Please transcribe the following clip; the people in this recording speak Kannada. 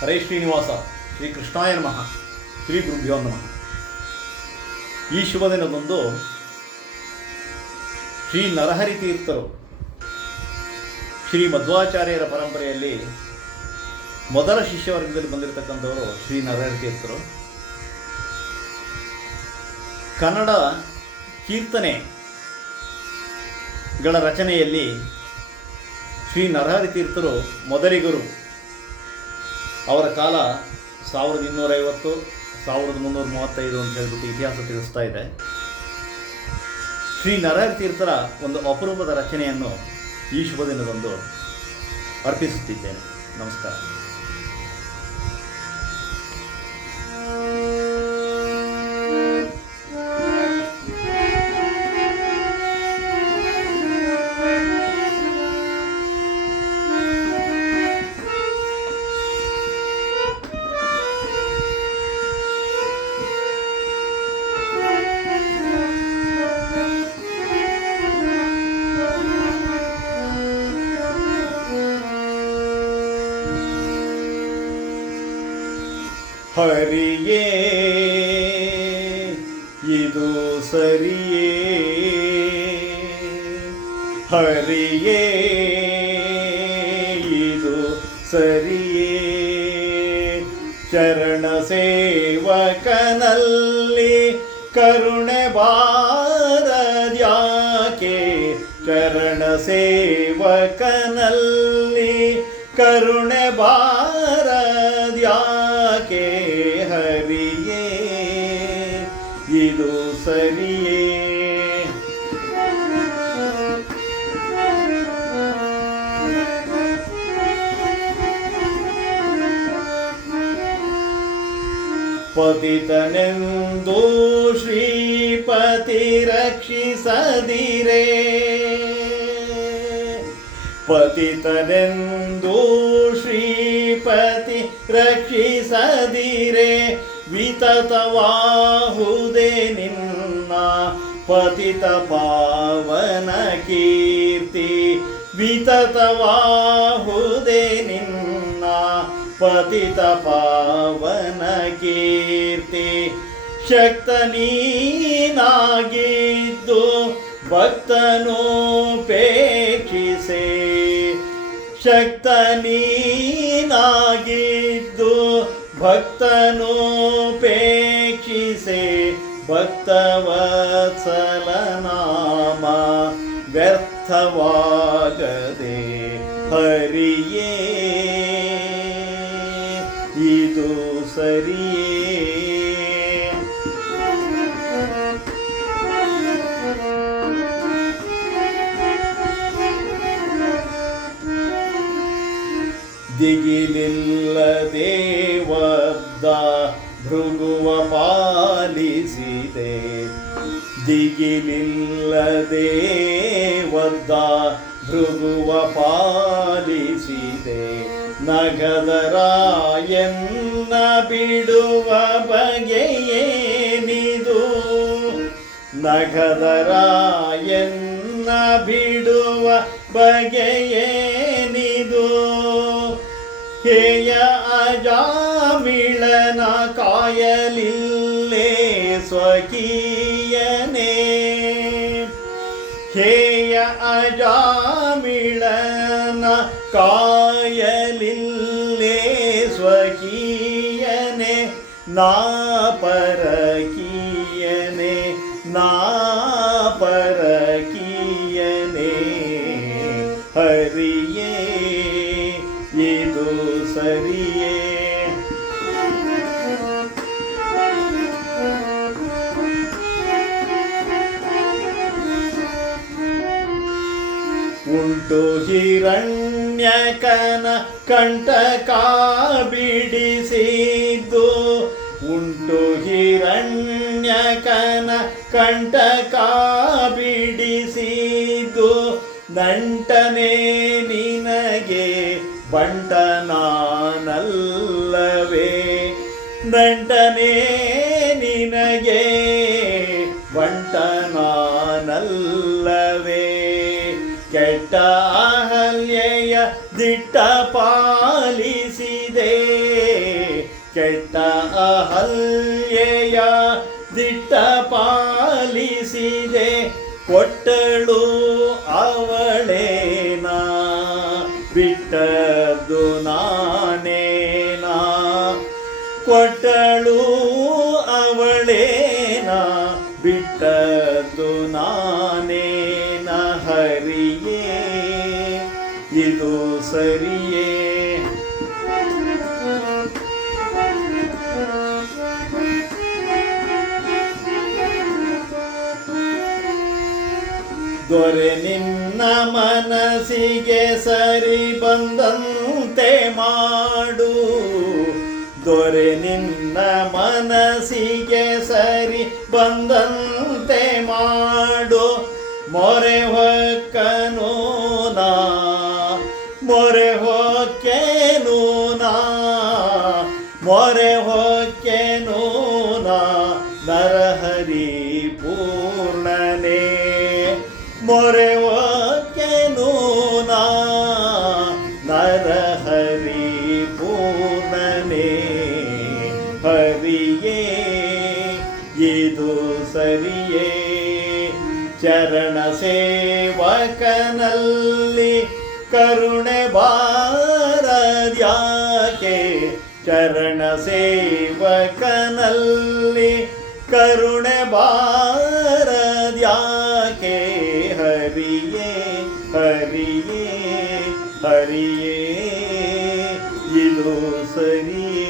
ಹರೇ ಶ್ರೀನಿವಾಸ. ಶ್ರೀ ಕೃಷ್ಣಾಯ ನಮಃ. ಶ್ರೀ ಗುರುಭ್ಯೋ ನಮಃ. ಈ ಶುಭ ದಿನದಂದು ಶ್ರೀ ನರಹರಿ ತೀರ್ಥರು ಶ್ರೀ ಮಧ್ವಾಚಾರ್ಯರ ಪರಂಪರೆಯಲ್ಲಿ ಮೊದಲ ಶಿಷ್ಯವರ್ಗದಲ್ಲಿ ಬಂದಿರತಕ್ಕಂಥವರು ಶ್ರೀ ನರಹರಿ ತೀರ್ಥರು. ಕನ್ನಡ ಕೀರ್ತನೆಗಳ ರಚನೆಯಲ್ಲಿ ಶ್ರೀ ನರಹರಿ ತೀರ್ಥರು ಮೊದಲಿಗರು. ಅವರ ಕಾಲ 1250 1335 ಅಂತ ಹೇಳ್ಬಿಟ್ಟು ಇತಿಹಾಸ ತಿಳಿಸ್ತಾ ಇದೆ. ಶ್ರೀ ನರಹರಿ ತೀರ್ಥರ ಒಂದು ಅಪರೂಪದ ರಚನೆಯನ್ನು ಈ ಶುಭ ದಿನದಂದು ಅರ್ಪಿಸುತ್ತಿದ್ದೇನೆ. ನಮಸ್ಕಾರ. ಹರಿಯೇ ಇದು ಸರಿಯೇ, ಹರಿಯೇ ಇದು ಸರಿಯೇ, ಚರಣ ಸೇವಕನಲ್ಲಿ ಕರುಣೆ ಬಾರದ್ಯಾಕೆ, ಚರಣ ಸೇವಕನಲ್ಲಿ ಕರುಣೆ ಬಾರದ್ಯಾಕೆ, ಹರಿಯೇ ಇದು ಸರಿಯೇ. ಪತಿತನೆಂದು ಶ್ರೀಪತಿ ರಕ್ಷಿಸದಿರೇ, ಪತಿತನೆಂದು ಶ್ರೀಪತಿ ರಕ್ಷಿಸದಿರೇ, ವಿತತವಾಹುದೇ ನಿನ್ನ ಪತಿತ ಪಾವನ ಕೀರ್ತಿ, ವಿತತವಾಹುದೇ ನಿನ್ನ ಪತಿತ ಪಾವನ ಕೀರ್ತಿ. ಶಕ್ತ ನೀನಾಗಿದ್ದು ಭಕ್ತನೋಪೇಕ್ಷಿಸೆ, ಶಕ್ತ ನೀನಾಗಿದ್ದು ಭಕ್ತನೋಪೇಕ್ಷಿಸೆ, ಭಕ್ತವತ್ಸಲ ನಾಮ ವ್ಯರ್ಥವಾಗದೆ, ಹರಿಯೇ ಇದು ಸರಿಯೇ. ದಿಗಿಲಿಲ್ಲದೆ ಒದ್ದ ಭೃಗುವ ಪಾಲಿಸಿದೆ, ದಿಗಿಲಿಲ್ಲದೆ ಒದ್ದ ಭೃಗುವ ಪಾಲಿಸಿದೆ, ನಗದರಾಯನ್ನ ಬಿಡುವ ಬಗೆಯೇನಿದು, ನಗದರಾಯನ್ನ ಬಿಡುವ ಬಗೆಯೇನಿದು, ಹೇಯ ಅಜಾಮಿಳನ ಕಾಯಲಿಲ್ಲೇ ಸ್ವಕೀಯನೇ, ಹೇಯ ಅಜಾಮಿಳನ ಕಾಯಲಿಲ್ಲೇ ಸ್ವಕೀಯನೇ, ನಾ ಪರಕೀಯನೇ, ನಾ ಪರಕೀಯನೇ, ಹರಿಯೇ ಇದು ಸರಿಯೇ. ಉಂಟು ಹಿರಣ್ಯಕನ ಕಂಟಕ ಬಿಡಿಸಿದ್ದು, ಉಂಟು ಹಿರಣ್ಯಕನ ಕಂಟಕ ಬಿಡಿಸಿದ್ದು, ನಂಟನೆ ನಿನಗೆ ಬಂಟನಾನಲ್ಲವೇ, ನಂಟನೆ ನಿನಗೆ ಬಂಟನಾನಲ್ಲವೇ, ಕೆಟ್ಟ ಅಹಲ್ಯೆಯ ದಿಟ್ಟ ಪಾಲಿಸಿದೆ, ಕೆಟ್ಟ ಅಹಲ್ಯೆಯ ದಿಟ್ಟ ಪಾಲಿಸಿದೆ ಕೊಟ್ಟಳು ಅವಳೇನಾ ಬಿಟ್ಟದ್ದು ನಾನೇನಾ ಕೊಟ್ಟಳು ಅವಳೇನಾ ಬಿಟ್ಟದ್ದು ನಾನೇನ ಹರಿಯೇ ಇದು ಸರಿಯೇ ದೊರೆ ನಿನ್ನ ಮನಸ್ಸಿಗೆ ಸರಿ ಬಂದಂತೆ ಮಾಡು ದೊರೆ ನಿನ್ನ ಮನಸ್ಸಿಗೆ ಸರಿ ಬಂದಂತೆ ಮಾಡು ಮೊರೆ ಹೊಕ್ಕನು ನಾ ಮೊರೆ ಹೊಕ್ಕೆನು ನಾ ಮೊರೆ ಹೊಕ್ಕೆನು ನಾ ನರಹರಿ ಪೂರ್ಣನೇ ಮೊರೆ ಹೊಕ್ಕೆನು ನಾ ನರಹರಿ ಪೂರ್ಣನೇ ಹರಿಯೇ ಇದು ಸರಿಯೇ ಚರಣ ಸೇವಕನಲ್ಲಿ ಕರುಣೆ ಬಾರದ್ಯಾಕೆ ಚರಣ ಸೇವಕನಲ್ಲಿ ಕರುಣೆ ಬಾರದ್ಯಾಕೆ ಹರಿಯೇ ಹರಿಯೇ ಹರಿಯೇ ಇದು ಸರಿಯೇ